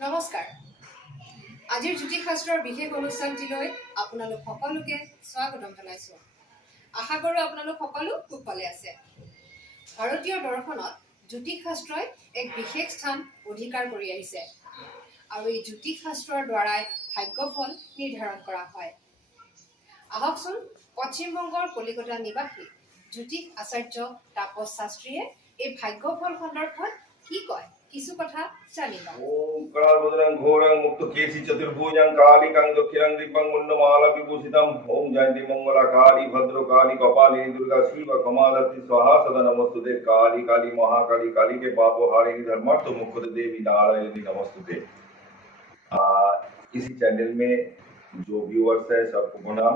নমস্কাৰ। আজিৰ জ্যোতিষশাস্ত্ৰৰ বিশেষ অনুষ্ঠানটিলৈ আপোনালোক সকলোকে স্বাগতম জনাইছোঁ। আশা কৰোঁ আপোনালোক সকলো কুশলে আছে। ভাৰতীয় দৰ্শনত জ্যোতিষশাস্ত্ৰই এক বিশেষ স্থান অধিকাৰ কৰি আহিছে আৰু এই জ্যোতিষশাস্ত্ৰৰ দ্বাৰাই ভাগ্যফল নিৰ্ধাৰণ কৰা হয়। আহকচোন পশ্চিমবংগৰ কলিকতা নিবাসী জ্যোতিষ আচাৰ্য তাপস শাস্ত্ৰীয়ে এই ভাগ্যফল সন্দৰ্ভত কি কয় কিছু কথা জানি লওঁ। ओम कालभद्रं घोरं मुक्तकेशी चतुर्भुजं कालिकं दक्षिणं दिव्यं मुंडमाला विभूषितम् ओम जयंती मंगला काली भद्र काली कपालिनी दुर्गा शिव कमालति स्वाहा सदा नमस्तुते काली काली महाकाली काली के पापों हारिणी धर्मार्थ मुक्त देवी नारायणी नमस्तुते। इसी चैनल में जो व्यूअर्स है सबको प्रणाम।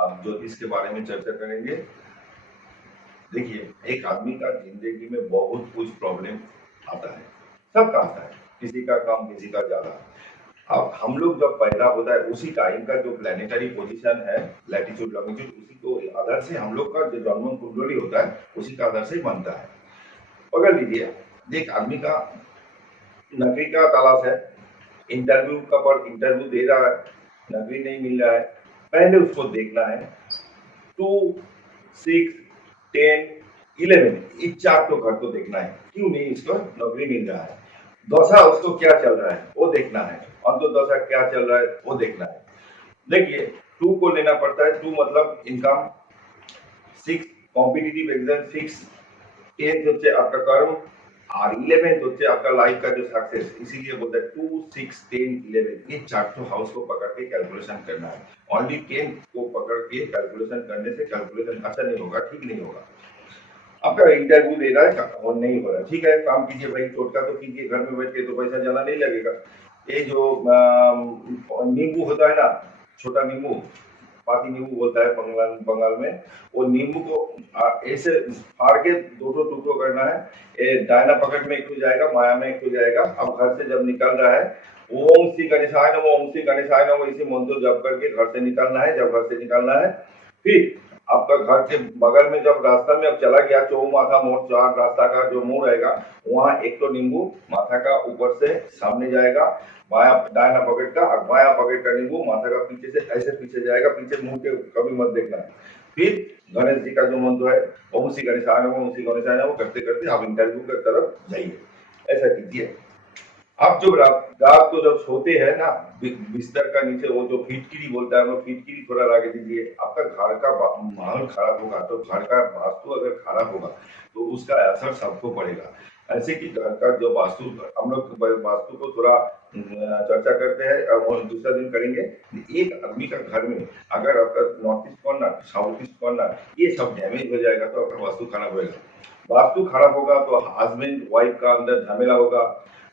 आप ज्योतिष के बारे में चर्चा करेंगे। देखिए, एक आदमी का जिंदगी में बहुत कुछ प्रॉब्लम आता है, सबका आता है, किसी का कम किसी का ज्यादा। अब हम लोग जब पैदा होता है उसी टाइम का जो प्लेनेटरी पोजीशन है, लैटिट्यूड लॉन्गिट्यूड, उसी को आधार से हम लोग का जो जन्म कुंडली होता है उसी का आधार से बनता है। पकड़ लीजिए, एक आदमी का नौकरी का तलाश है, इंटरव्यू का पर इंटरव्यू दे रहा है, नौकरी नहीं मिल रहा है, पहले उसको देखना है 2, 6, 10, 11 इस चार तो घर को देखना है, क्यों नहीं इसको नौकरी मिल रहा है। दशा उसको क्या चल रहा है वो देखना है, अंतर्दशा क्या चल रहा है वो देखना है। देखिए, 2 को लेना पड़ता है। 2 मतलब इनकम, 6 कॉम्पिटिटिव एग्जाम, 6 10 होते आपका कर्म और 11 होते आपका लाइफ का जो सक्सेस। इसीलिए बोलते हैं 2, 6, 10, 11 ये चारों हाउस को पकड़ के कैलकुलेशन करना है। ओनली 10 को पकड़ के कैलकुलेशन करने से कैलकुलेशन अच्छा नहीं होगा, ठीक नहीं होगा। आपका इंटरव्यू दे रहा है और नहीं हो रहा, ठीक है, काम कीजिए भाई, टोटका तो कीजिए, घर में बैठ के तो पैसा ज्यादा नहीं लगेगा। ये जो नींबू होता है ना, छोटा नींबू, पाती नींबू बोलता है बंगाल में, वो नींबू को ऐसे फाड़ के 2 टुकड़ों करना है। दाहिना पकड़ में एक हो जाएगा, माया में एक हो जाएगा। अब घर से जब निकल रहा है, ओम श्री गणेशाय नमः, ओम श्री गणेशाय नमः इसी मंत्र जप करके घर से निकलना है। जब घर से निकलना है, फिर आपका घर के बगल में जब रास्ता में अब चला गया, चौमाथा मोड़, 4 रास्ता का जो मोड़ रहेगा, वहां एक तो नींबू माथा का ऊपर से सामने जाएगा, बाया दाहिना पॉकेट का, और बाया पॉकेट का नींबू माथा का पीछे से ऐसे पीछे जाएगा, पीछे मुंह के कभी मत देखना है। फिर गणेश जी का जो मंत्र है, ओम श्री गणेशाय नमः, ओम श्री गणेशाय नमः करते करते आप इंटरव्यू की तरफ जाइए। ऐसा कीजिए। आप जब रात को जब सोते हैं ना, बिस्तर का नीचे वो जो फिटकिरी बोलता है, वो फिटकिरी थोड़ा लगा दीजिए। आपका घर का माहौल खराब होगा तो घर का वास्तु अगर खराब होगा तो उसका असर सबको पड़ेगा। ऐसे कि घर का जो वास्तु, हम लोग वास्तु को थोड़ा चर्चा करते हैं और दूसरा दिन करेंगे। एक आदमी का घर में अगर आपका north east corner, south east corner ये सब डैमेज हो जाएगा तो आपका वास्तु खराब होगा। वास्तु खराब होगा तो हस्बैंड वाइफ का अंदर झमेला होगा,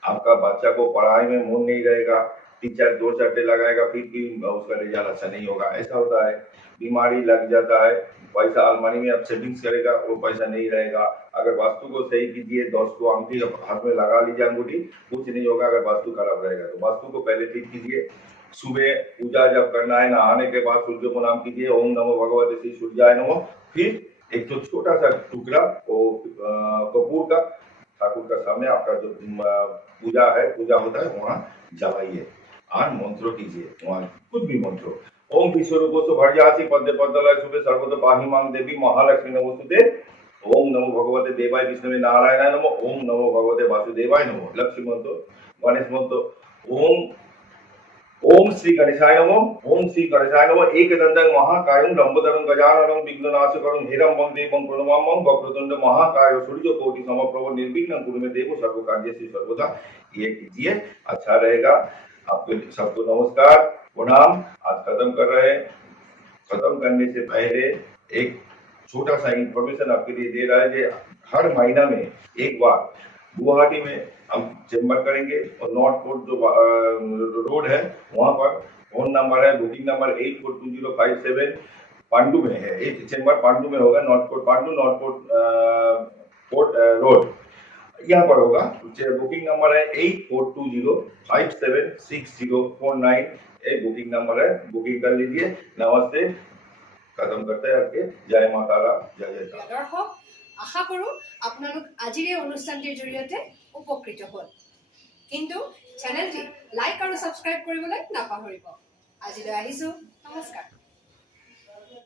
आपका बच्चा को पढ़ाई में मन नहीं रहेगा, टीचर 2 चट्टे लगाएगा फिर भी उसका रिजल्ट अच्छा नहीं होगा। ऐसा होता है, बीमारी लग जाता है, पैसा अलमारी में आप सेविंग्स करेगा वो पैसा नहीं रहेगा। अगर वास्तु को सही कीजिए, 10 को अंगूठी हाथ में लगा लीजिए, अंगूठी कुछ नहीं होगा। अगर वास्तु खराब रहेगा तो वास्तु को पहले ठीक कीजिए। सुबह पूजा जब करना है, नहाने के बाद सूर्य को नाम कीजिए, ओम नमो भगवते श्री सूर्याय नमः। फिर एक तो छोटा सा टुकड़ा कपूर का ठाकुर का सामने आपका जो पूजा है, पूजा होता है वहाँ जलाइए और मंत्र कीजिए, वहाँ कुछ भी मंत्र। ओम विश्वरूपो भर्यासी पद्य पद्मलय सुबह सर्वतो पाहि मां देवी महालक्ष्मी नमोस्तुते। ओम नमो भगवते देवाय विष्णुवे नारायणाय नमः। ओम नमो भगवते वासुदेवाय नमः। लक्ष्मी मंत्र, गणेश मंत्र, ओम श्री गणेशाय नमः, ओम श्री गणेशाय नमः। एकदन्तं महाकायं लंबोदरं गजाननं विघ्ननाशकरं हेरंबं देवं प्रणमाम्यहं वक्रतुंड महाकाय सूर्यकोटि समप्रभ निर्विघ्नं कुरु मे देव सर्वकार्येषु सर्वदा। ये कीजिए, अच्छा रहेगा। आपको सबको नमस्कार, प्रणाम। आज खत्म कर रहे हैं। खत्म करने से पहले एक छोटा सा इंफॉर्मेशन आपके लिए दे रहा है कि हर महीना में एक बार गुवाहाटी में हम चेंबर करेंगे और नॉर्थ कोर्ट जो रोड है वहां पर फोन नंबर है, बुकिंग नंबर 842057 पांडु में है। एक चेंबर पांडु में होगा, north court Pandu, north court road यहाँ पर होगा। बुकिंग नंबर है 8420576049। एक बुकिंग नंबर है, बुकिंग कर लीजिए। नमस्ते, खत्म करते हैं आपके। जय माता रा, जय जय। দৰ্শক, আশা কৰোঁ আপোনালোক আজিৰ এই অনুষ্ঠানটিৰ জৰিয়তে উপকৃত হ'ল। কিন্তু চেনেলটি লাইক আৰু ছাবস্ক্ৰাইব কৰিবলৈ নাপাহৰিব আজিলৈ আহিছোঁ নমস্কাৰ